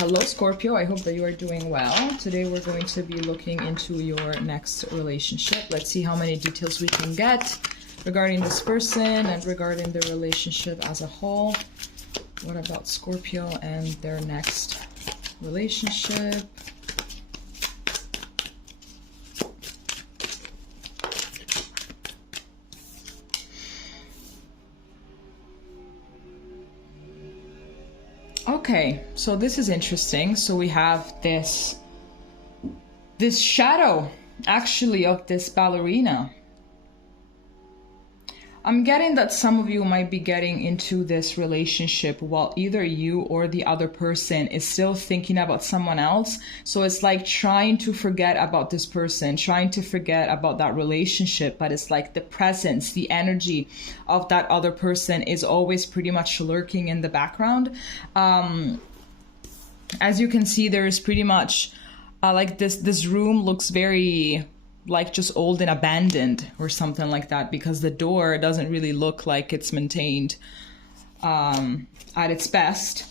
Hello Scorpio, I hope that you are doing well. Today we're going to be looking into your next relationship. Let's see how many details we can get regarding this person and regarding the relationship as a whole. What about Scorpio and their next relationship? Okay, so this is interesting. So we have this shadow actually of this ballerina. I'm getting that some of you might be getting into this relationship while either you or the other person is still thinking about someone else. So it's like trying to forget about this person, trying to forget about that relationship, but it's like the presence, the energy of that other person is always pretty much lurking in the background. As you can see, there is pretty much like this room looks very like just old and abandoned or something like that, because the door doesn't really look like it's maintained at its best.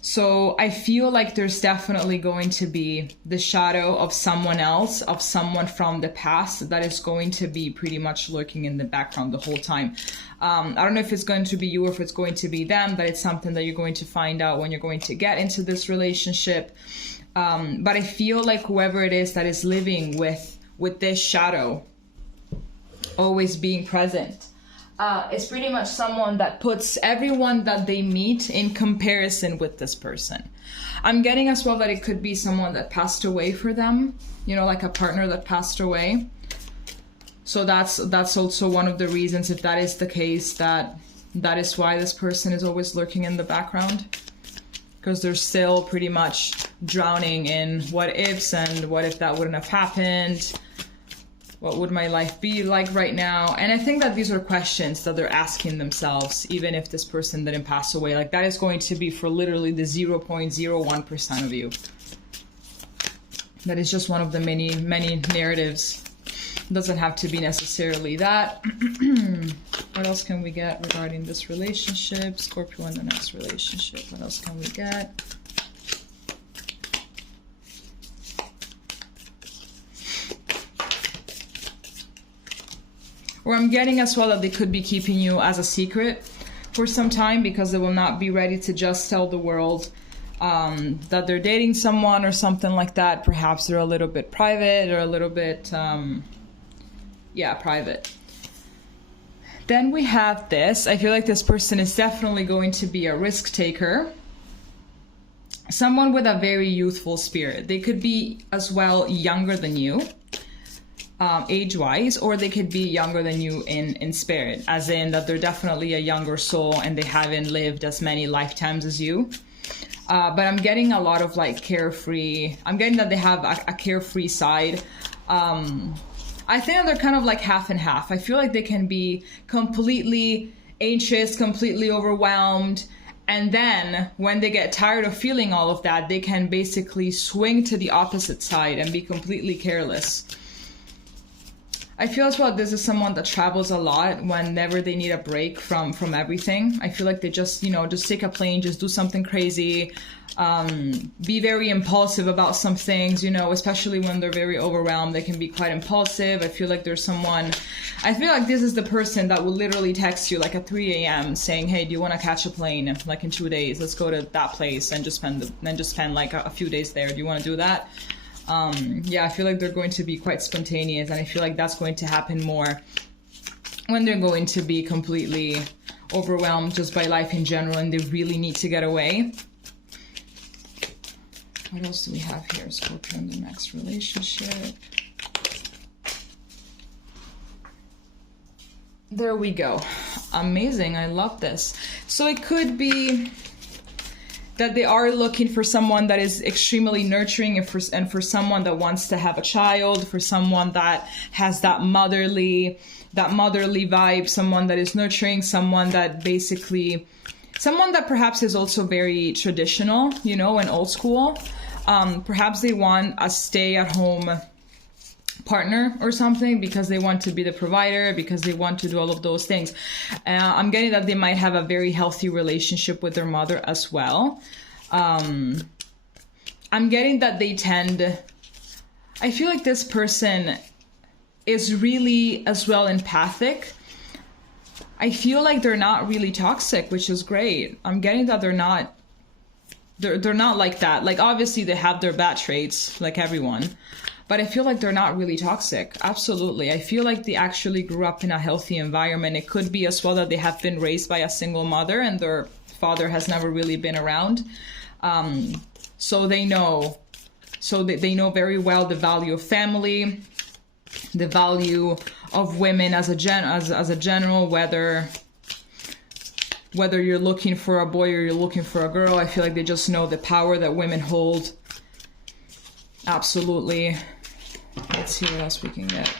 So I feel like there's definitely going to be the shadow of someone else, of someone from the past that is going to be pretty much lurking in the background the whole time. I don't know if it's going to be you or if it's going to be them, but it's something that you're going to find out when you're going to get into this relationship. But I feel like whoever it is that is living with this shadow always being present, it's pretty much someone that puts everyone that they meet in comparison with this person. I'm getting as well that it could be someone that passed away for them, you know, like a partner that passed away. So that's also one of the reasons, if that is the case, that is why this person is always lurking in the background, because they're still pretty much drowning in what ifs and what if that wouldn't have happened. What would my life be like right now? And I think that these are questions that they're asking themselves, even if this person didn't pass away. Like that is going to be for literally the 0.01% of you. That is just one of the many, many narratives. It doesn't have to be necessarily that. What else can we get regarding this relationship? Scorpio and the next relationship. What else can we get? Or I'm getting as well that they could be keeping you as a secret for some time, because they will not be ready to just tell the world that they're dating someone or something like that. Perhaps they're a little bit private or a little bit, private. Then we have this. I feel like this person is definitely going to be a risk taker. Someone with a very youthful spirit. They could be as well younger than you. Age-wise, or they could be younger than you in spirit, as in that they're definitely a younger soul and they haven't lived as many lifetimes as you. But I'm getting a lot of like carefree. I'm getting that they have a carefree side. I think that they're kind of like half and half. I feel like they can be completely anxious, completely overwhelmed, and then when they get tired of feeling all of that, they can basically swing to the opposite side and be completely careless. I feel as well this is someone that travels a lot whenever they need a break from everything. I feel like they just, just take a plane, just do something crazy, be very impulsive about some things, especially when they're very overwhelmed. They can be quite impulsive. I feel like there's someone, I feel like this is the person that will literally text you like at 3 a.m. saying, hey, do you want to catch a plane like in 2 days? Let's go to that place and just spend like a few days there. Do you want to do that? I feel like they're going to be quite spontaneous, and I feel like that's going to happen more when they're going to be completely overwhelmed just by life in general and they really need to get away. What else do we have here? Scorpio in the next relationship. There we go. Amazing. I love this. So it could be that they are looking for someone that is extremely nurturing, and for someone that wants to have a child, for someone that has that motherly vibe, someone that is nurturing, someone that perhaps is also very traditional, and old school. Perhaps they want a stay-at-home partner or something because they want to be the provider, because they want to do all of those things. I'm getting that they might have a very healthy relationship with their mother as well. I'm getting that they tend, I feel like this person is really as well empathic. I feel like they're not really toxic, which is great. I'm getting that they're not like that. Like, obviously they have their bad traits, like everyone, but I feel like they're not really toxic. Absolutely. I feel like they actually grew up in a healthy environment. It could be as well that they have been raised by a single mother and their father has never really been around. So they know they know very well the value of family, the value of women as a general, whether you're looking for a boy or you're looking for a girl. I feel like they just know the power that women hold. Absolutely. Let's see what else we can get.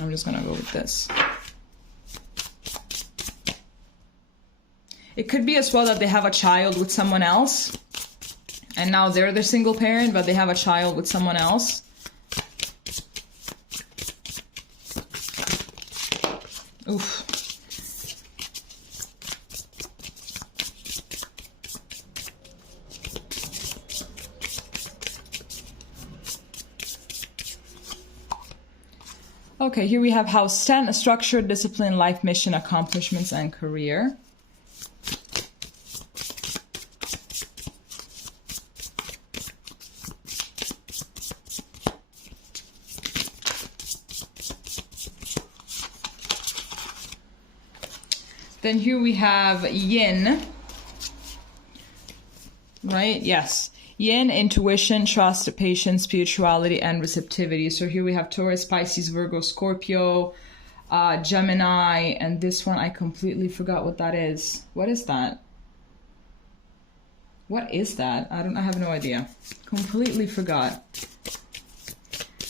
I'm just gonna go with this. It could be as well that they have a child with someone else, and now they're the single parent, but they have a child with someone else. Oof. Okay, here we have house 10, structure, discipline, life mission, accomplishments, and career. Then here we have yin, right? Yes. Yin, intuition, trust, patience, spirituality, and receptivity. So here we have Taurus, Pisces, Virgo, Scorpio, Gemini, and this one I completely forgot what that is. What is that? What is that? I have no idea. Completely forgot.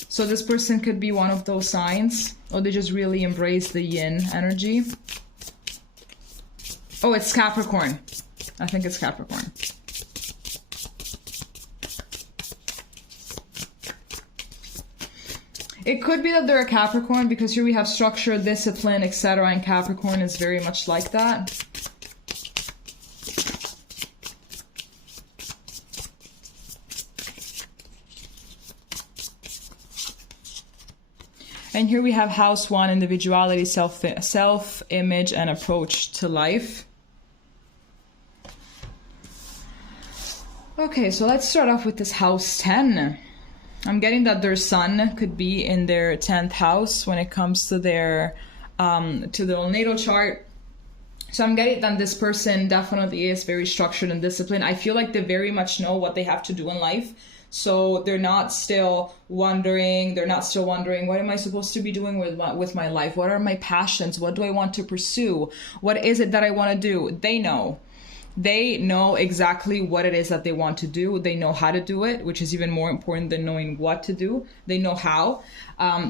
So this person could be one of those signs, or they just really embrace the yin energy. Oh, it's Capricorn. I think it's Capricorn. It could be that they're a Capricorn, because here we have structure, discipline, etc. And Capricorn is very much like that. And here we have house 1, individuality, self-image, and approach to life. Okay, so let's start off with this house 10. I'm getting that their sun could be in their 10th house when it comes to their natal chart. So I'm getting that this person definitely is very structured and disciplined. I feel like they very much know what they have to do in life. So they're not still wondering, what am I supposed to be doing with my life? What are my passions? What do I want to pursue? What is it that I want to do? They know. They know exactly what it is that they want to do. They know how to do it, which is even more important than knowing what to do. They know how.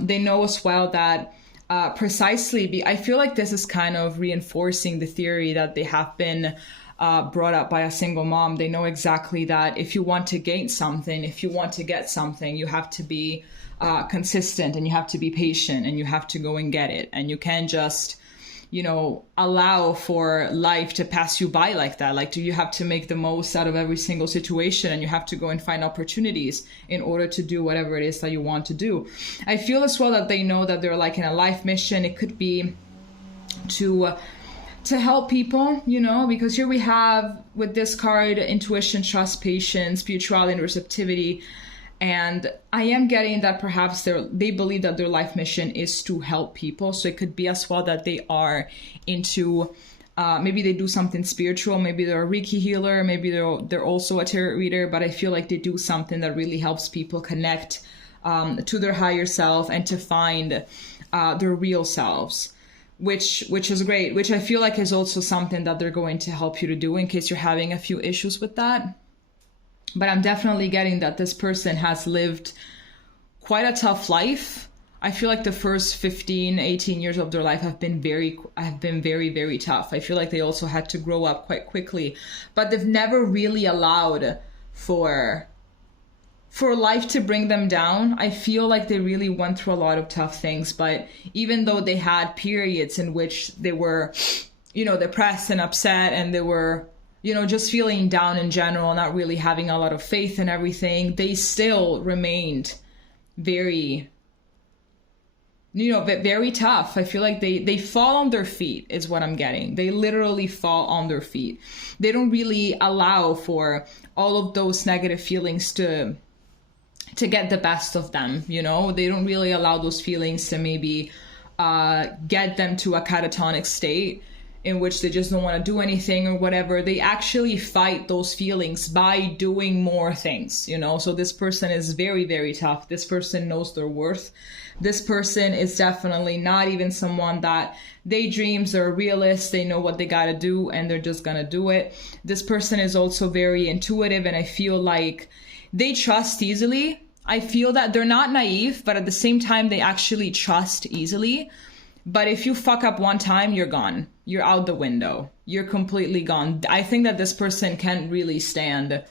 They know as well that I feel like this is kind of reinforcing the theory that they have been brought up by a single mom. They know exactly that if you want to gain something, if you want to get something, you have to be consistent, and you have to be patient, and you have to go and get it. And you can't just allow for life to pass you by like that. Like, you have to make the most out of every single situation, and you have to go and find opportunities in order to do whatever it is that you want to do. I feel as well that they know that they're like in a life mission. It could be to help people, because here we have with this card, intuition, trust, patience, spirituality, and receptivity. And I am getting that perhaps they believe that their life mission is to help people. So it could be as well that they are into, maybe they do something spiritual. Maybe they're a Reiki healer. Maybe they're also a tarot reader. But I feel like they do something that really helps people connect to their higher self and to find their real selves, which is great. Which I feel like is also something that they're going to help you to do in case you're having a few issues with that. But I'm definitely getting that this person has lived quite a tough life. I feel like the first 15, 18 years of their life have been very, very tough. I feel like they also had to grow up quite quickly, but they've never really allowed for for life to bring them down. I feel like they really went through a lot of tough things, but even though they had periods in which they were, you know, depressed and upset, and they were, you know, just feeling down in general, not really having a lot of faith in everything, they still remained very, you know, very tough. I feel like they fall on their feet is what I'm getting. They literally fall on their feet. They don't really allow for all of those negative feelings to get the best of them, you know? They don't really allow those feelings to maybe get them to a catatonic state in which they just don't want to do anything or whatever. They actually fight those feelings by doing more things, you know? So this person is very, very tough. This person knows their worth. This person is definitely not even someone that daydreams. They're a realist. They know what they got to do, and they're just going to do it. This person is also very intuitive, and I feel like they trust easily. I feel that they're not naive, but at the same time, they actually trust easily. But if you fuck up one time, you're gone. You're out the window. You're completely gone. I think that this person can't really stand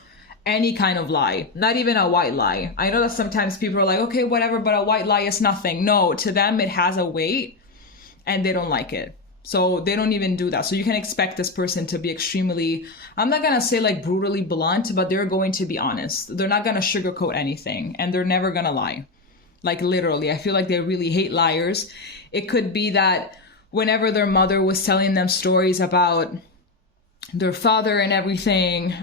any kind of lie, not even a white lie. I know that sometimes people are like, okay, whatever, but a white lie is nothing. No, to them, it has a weight, and they don't like it. So they don't even do that. So you can expect this person to be extremely, I'm not going to say like brutally blunt, but they're going to be honest. They're not going to sugarcoat anything, and they're never going to lie. Like literally, I feel like they really hate liars. It could be that whenever their mother was telling them stories about their father and everything,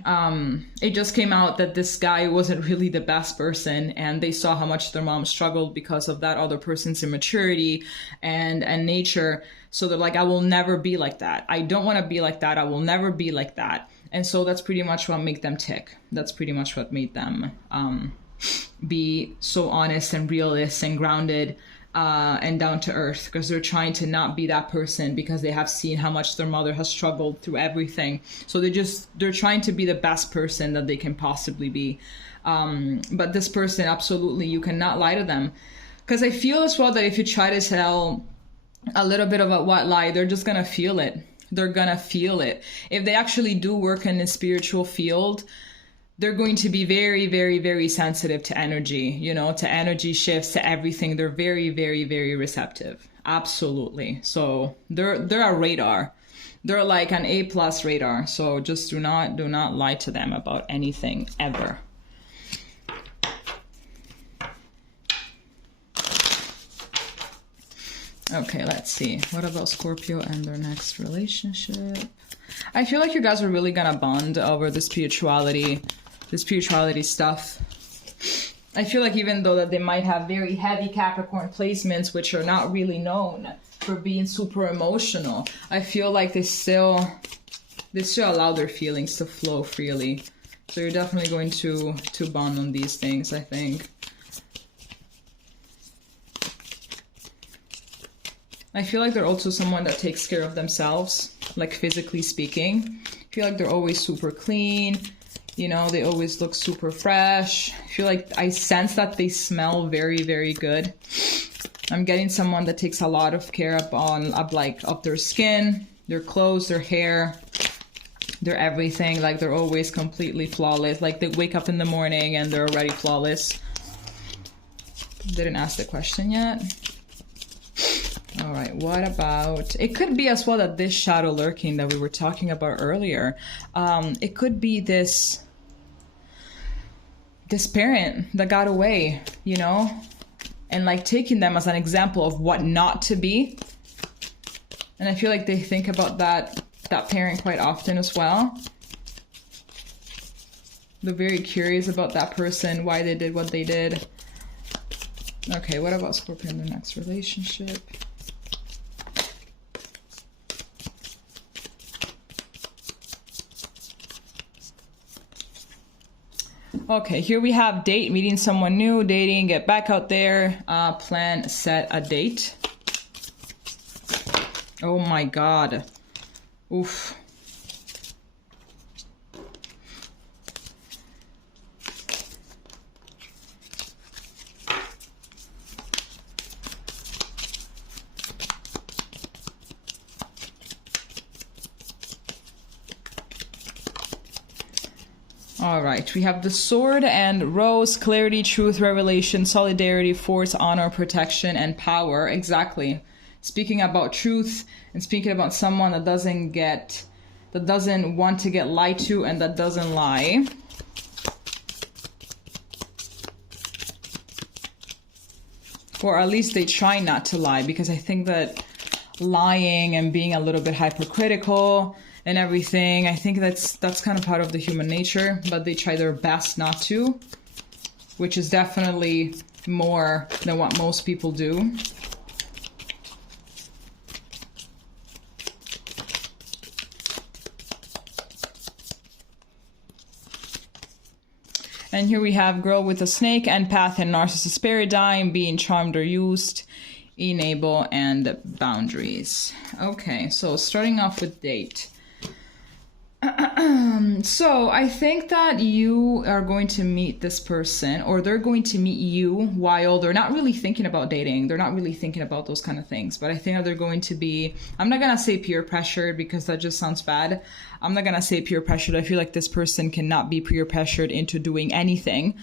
it just came out that this guy wasn't really the best person, and they saw how much their mom struggled because of that other person's immaturity and nature. So they're like, I will never be like that. I don't want to be like that. I will never be like that. And so that's pretty much what made them tick. That's pretty much what made them be so honest and realist and grounded and down to earth, because they're trying to not be that person, because they have seen how much their mother has struggled through everything. So they're trying to be the best person that they can possibly be. But this person, absolutely, you cannot lie to them, because I feel as well that if you try to tell a little bit of a white lie, they're just gonna feel it. They're gonna feel it. If they actually do work in the spiritual field, they're going to be very, very, very sensitive to energy, you know, to energy shifts, to everything. They're very, very, very receptive. Absolutely. So they're a radar. They're like an A+ radar. So just do not lie to them about anything ever. Okay, let's see. What about Scorpio and their next relationship? I feel like you guys are really gonna bond over the spirituality stuff. I feel like even though that they might have very heavy Capricorn placements, which are not really known for being super emotional, I feel like they still allow their feelings to flow freely. So you're definitely going to bond on these things, I think. I feel like they're also someone that takes care of themselves, like physically speaking. I feel like they're always super clean. You know, they always look super fresh. I feel like I sense that they smell very, very good. I'm getting someone that takes a lot of care of their skin, their clothes, their hair, their everything. Like they're always completely flawless. Like they wake up in the morning and they're already flawless. Didn't ask the question yet. All right, what about, it could be as well that this shadow lurking that we were talking about earlier, it could be this parent that got away, you know, and like taking them as an example of what not to be. And I feel like they think about that parent quite often as well. They're very curious about that person, why they did what they did. Okay, what about Scorpio in the next relationship? Okay, here we have date, meeting someone new, dating, get back out there, plan, set a date. Oh my God. Oof. All right, we have the Sword and Rose, clarity, truth, revelation, solidarity, force, honor, protection, and power. Exactly. Speaking about truth and speaking about someone that doesn't want to get lied to and that doesn't lie. Or at least they try not to lie, because I think that lying and being a little bit hypercritical and everything, I think that's kind of part of the human nature, but they try their best not to, which is definitely more than what most people do. And here we have Girl with a Snake, Empath and Narcissist Paradigm, Being Charmed or Used, Enable, and Boundaries. Okay, so starting off with date. So I think that you are going to meet this person, or they're going to meet you while they're not really thinking about dating. They're not really thinking about those kind of things. But I think that they're going to be, I'm not going to say peer pressured because that just sounds bad. I'm not going to say peer pressured. I feel like this person cannot be peer pressured into doing anything.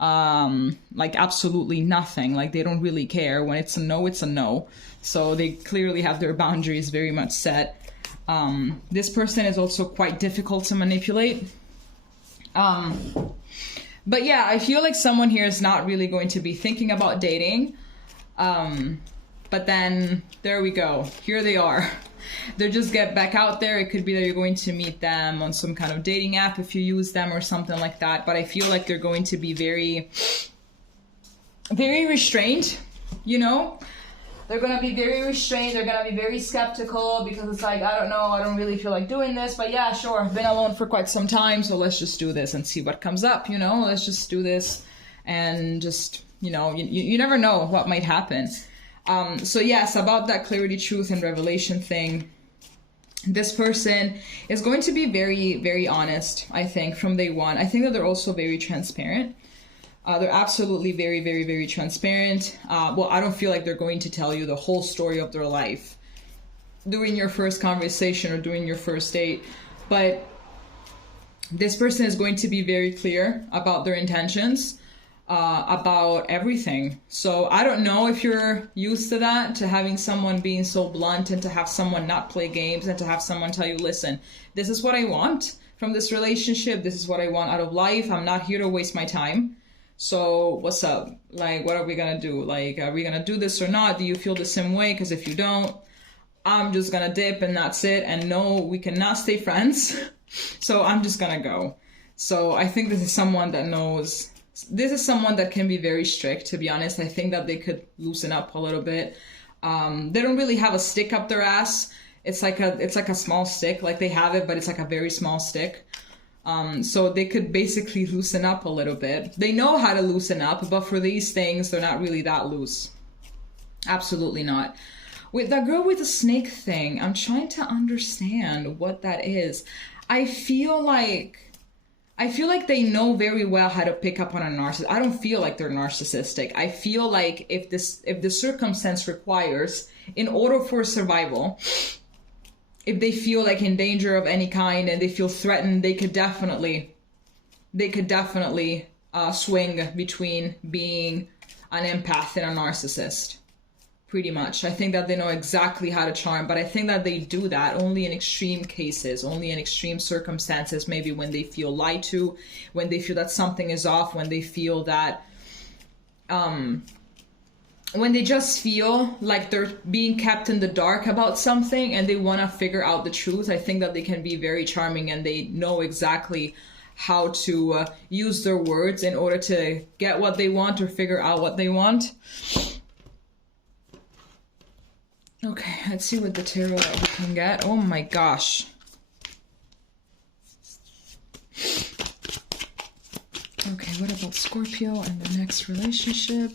Like absolutely nothing. Like they don't really care. When it's a no, it's a no. So they clearly have their boundaries very much set. This person is also quite difficult to manipulate. But yeah, I feel like someone here is not really going to be thinking about dating. But then there we go. Here they are. They just get back out there. It could be that you're going to meet them on some kind of dating app if you use them or something like that. But I feel like they're going to be very, very restrained, you know? They're going to be very restrained. They're going to be very skeptical because it's like, I don't know, I don't really feel like doing this. But yeah, sure, I've been alone for quite some time. So let's just do this and see what comes up, you know? Let's just do this and just, you know, you never know what might happen. So yes, about that clarity, truth, and revelation thing, this person is going to be very, very honest, I think, from day one. I think that they're also very transparent. They're absolutely very, very, very transparent. Well, I don't feel like they're going to tell you the whole story of their life during your first conversation or during your first date. But this person is going to be very clear about their intentions, about everything. So I don't know if you're used to that, to having someone being so blunt and to have someone not play games and to have someone tell you, listen, this is what I want from this relationship. This is what I want out of life. I'm not here to waste my time. So what's up? Like, what are we gonna do? Like, are we gonna do this or not? Do you feel the same way? Because if you don't, I'm just gonna dip and that's it. And no, we cannot stay friends. So I'm just gonna go. So I think this is someone that knows, this is someone that can be very strict, to be honest. I think that they could loosen up a little bit. They don't really have a stick up their ass. It's like a small stick. Like they have it, but it's like a very small stick. So they could basically loosen up a little bit. They know how to loosen up, but for these things, they're not really that loose. Absolutely not. With that girl with the snake thing, I'm trying to understand what that is. I feel like they know very well how to pick up on a narcissist. I don't feel like they're narcissistic. I feel like if the circumstance requires, in order for survival, if they feel like in danger of any kind and they feel threatened, they could definitely swing between being an empath and a narcissist. Pretty much. I think that they know exactly how to charm, but I think that they do that only in extreme cases, only in extreme circumstances, maybe when they feel lied to, when they feel that something is off, when they feel that, when they just feel like they're being kept in the dark about something and they want to figure out the truth. I think that they can be very charming and they know exactly how to use their words in order to get what they want or figure out what they want. Okay, let's see what the tarot that we can get. Oh my gosh. Okay, what about Scorpio and the next relationship?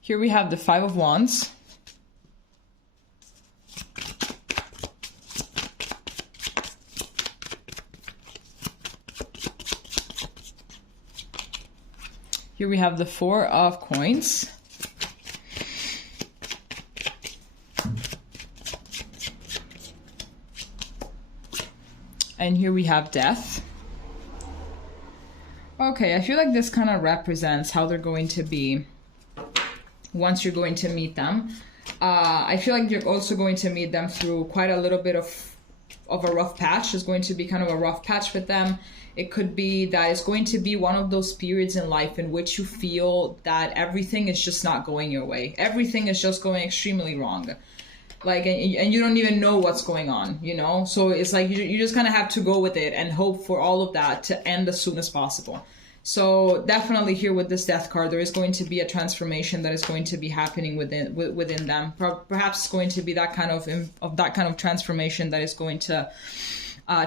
Here we have the Five of Wands. Here we have the Four of Coins. And here we have Death. Okay, I feel like this kind of represents how they're going to be once you're going to meet them. I feel like you're also going to meet them through quite a little bit of a rough patch. There's going to be kind of a rough patch with them. It could be that it's going to be one of those periods in life in which you feel that everything is just not going your way. Everything is just going extremely wrong. Like, and you don't even know what's going on, you know? So it's like you just kind of have to go with it and hope for all of that to end as soon as possible. So definitely here with this Death card, there is going to be a transformation that is going to be happening within them. Perhaps it's going to be that kind of transformation that is going to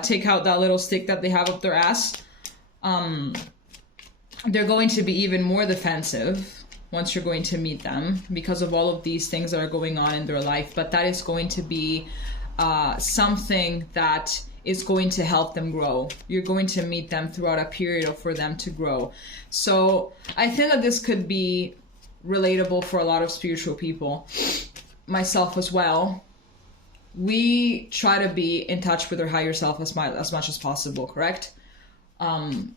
take out that little stick that they have up their ass. They're going to be even more defensive once you're going to meet them because of all of these things that are going on in their life. But that is going to be something that is going to help them grow. You're going to meet them throughout a period for them to grow. So I think that this could be relatable for a lot of spiritual people, myself as well. We try to be in touch with our higher self as much as possible, correct?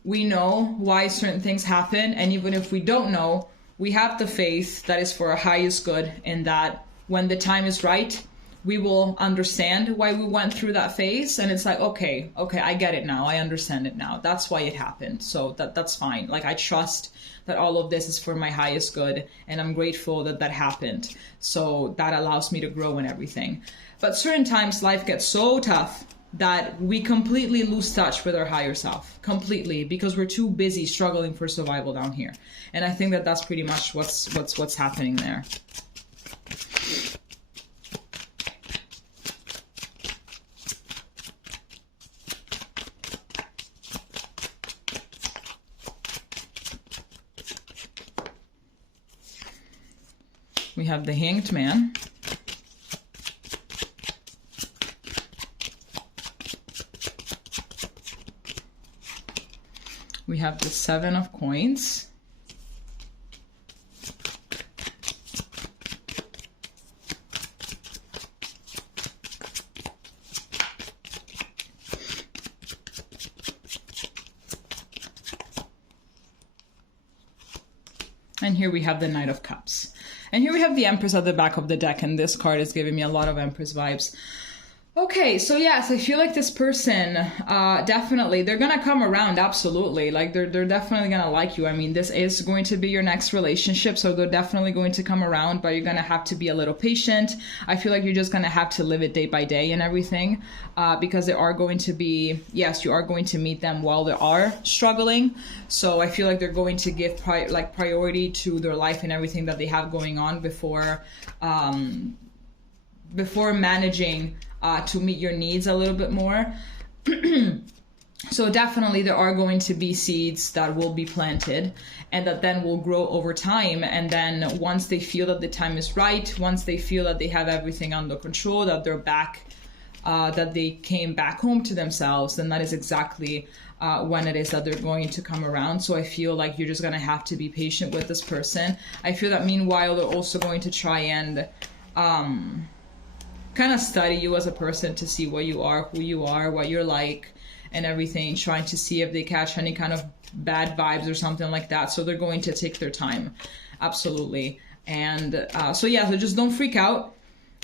We know why certain things happen, and even if we don't know, we have the faith that is for our highest good, and that when the time is right, we will understand why we went through that phase. And it's like, okay, I get it now. I understand it now. That's why it happened. So that's fine. Like, I trust that all of this is for my highest good, and I'm grateful that that happened. So that allows me to grow and everything. But certain times life gets so tough that we completely lose touch with our higher self, completely, because we're too busy struggling for survival down here. And I think that that's pretty much what's happening there. We have the Hanged Man. We have the Seven of Coins. And here we have the Knight of Cups. And here we have the Empress at the back of the deck, and this card is giving me a lot of Empress vibes. Okay, so yes, I feel like this person, definitely, they're gonna come around, absolutely. Like, they're definitely gonna like you. I mean, this is going to be your next relationship, so they're definitely going to come around, but you're gonna have to be a little patient. I feel like you're just gonna have to live it day by day and everything, because they are going to be, yes, you are going to meet them while they are struggling. So I feel like they're going to give priority to their life and everything that they have going on before managing to meet your needs a little bit more. So definitely there are going to be seeds that will be planted and that then will grow over time. And then once they feel that the time is right, once they feel that they have everything under control, that they're back, that they came back home to themselves, then that is exactly when it is that they're going to come around. So I feel like you're just going to have to be patient with this person. I feel that meanwhile they're also going to try and kind of study you as a person to see what you are, who you are, what you're like, and everything, trying to see if they catch any kind of bad vibes or something like that. So they're going to take their time, absolutely. And so yeah, so just don't freak out.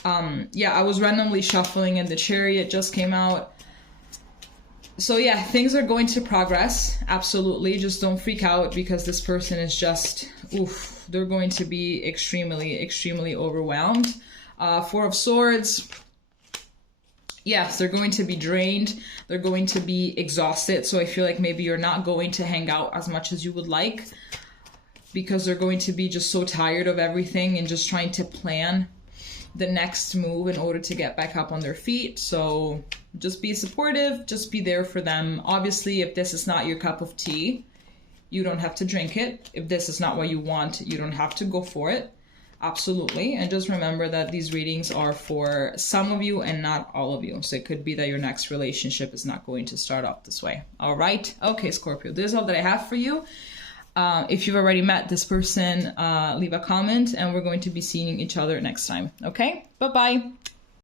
Yeah, I was randomly shuffling and the Chariot just came out. So yeah, things are going to progress, absolutely. Just don't freak out, because this person is just, oof, they're going to be extremely, extremely overwhelmed. Four of Swords. Yes, they're going to be drained. They're going to be exhausted. So I feel like maybe you're not going to hang out as much as you would like, because they're going to be just so tired of everything and just trying to plan the next move in order to get back up on their feet. So just be supportive, just be there for them. Obviously, if this is not your cup of tea, you don't have to drink it. If this is not what you want, you don't have to go for it. Absolutely. And just remember that these readings are for some of you and not all of you. So it could be that your next relationship is not going to start off this way. All right. Okay, Scorpio, this is all that I have for you. If you've already met this person, leave a comment, and we're going to be seeing each other next time. Okay? Bye-bye.